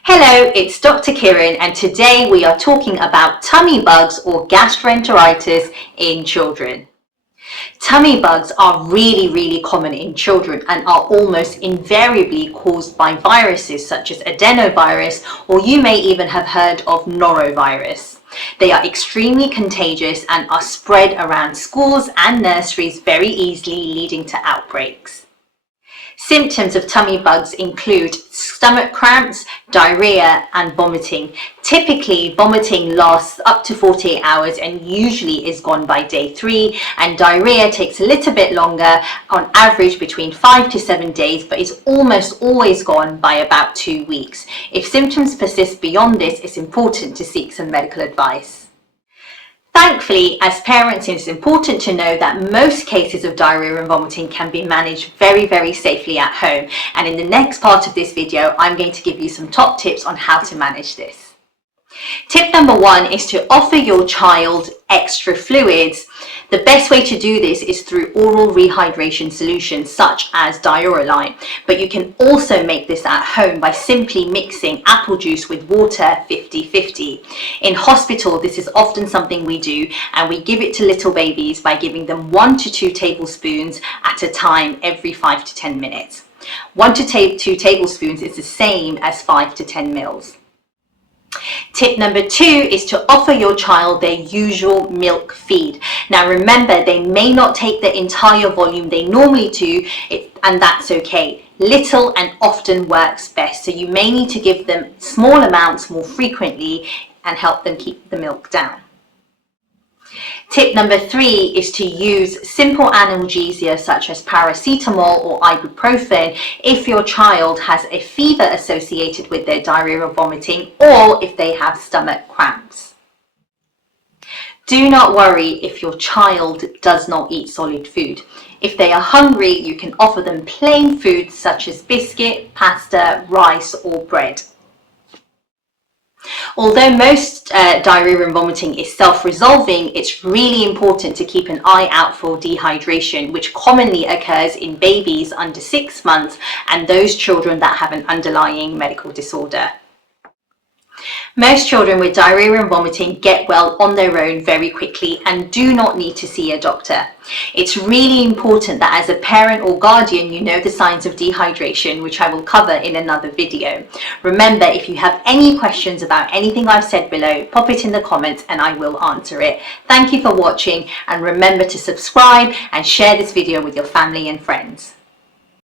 Hello, it's Dr. Kiran and today we are talking about tummy bugs or gastroenteritis in children. Tummy bugs are really common in children and are almost invariably caused by viruses such as adenovirus, or you may even have heard of norovirus. They are extremely contagious and are spread around schools and nurseries very easily, leading to outbreaks. Symptoms of tummy bugs include stomach cramps, diarrhea and vomiting. Typically, vomiting lasts up to 48 hours and usually is gone by day 3, and diarrhea takes a little bit longer, on average between 5 to 7 days, but is almost always gone by about 2 weeks. If symptoms persist beyond this, it's important to seek some medical advice. Thankfully, as parents, it's important to know that most cases of diarrhea and vomiting can be managed very safely at home. And in the next part of this video, I'm going to give you some top tips on how to manage this. Tip number 1 is to offer your child extra fluids. The best way to do this is through oral rehydration solutions such as Dioralyte, but you can also make this at home by simply mixing apple juice with water 50-50. In hospital, this is often something we do, and we give it to little babies by giving them 1 to 2 tablespoons at a time every 5 to 10 minutes. 1 to 2 tablespoons is the same as 5 to 10 mils. Tip number 2 is to offer your child their usual milk feed. Now remember, they may not take the entire volume they normally do, and that's okay. Little and often works best, so you may need to give them small amounts more frequently and help them keep the milk down. Tip number 3 is to use simple analgesia such as Paracetamol or Ibuprofen if your child has a fever associated with their diarrhea or vomiting, or if they have stomach cramps. Do not worry if your child does not eat solid food. If they are hungry, you can offer them plain foods such as biscuit, pasta, rice or bread. Although most diarrhea and vomiting is self-resolving, it's really important to keep an eye out for dehydration, which commonly occurs in babies under 6 months and those children that have an underlying medical disorder. Most children with diarrhea and vomiting get well on their own very quickly and do not need to see a doctor. It's really important that as a parent or guardian you know the signs of dehydration, which I will cover in another video. Remember, if you have any questions about anything I've said below, pop it in the comments and I will answer it. Thank you for watching, and remember to subscribe and share this video with your family and friends.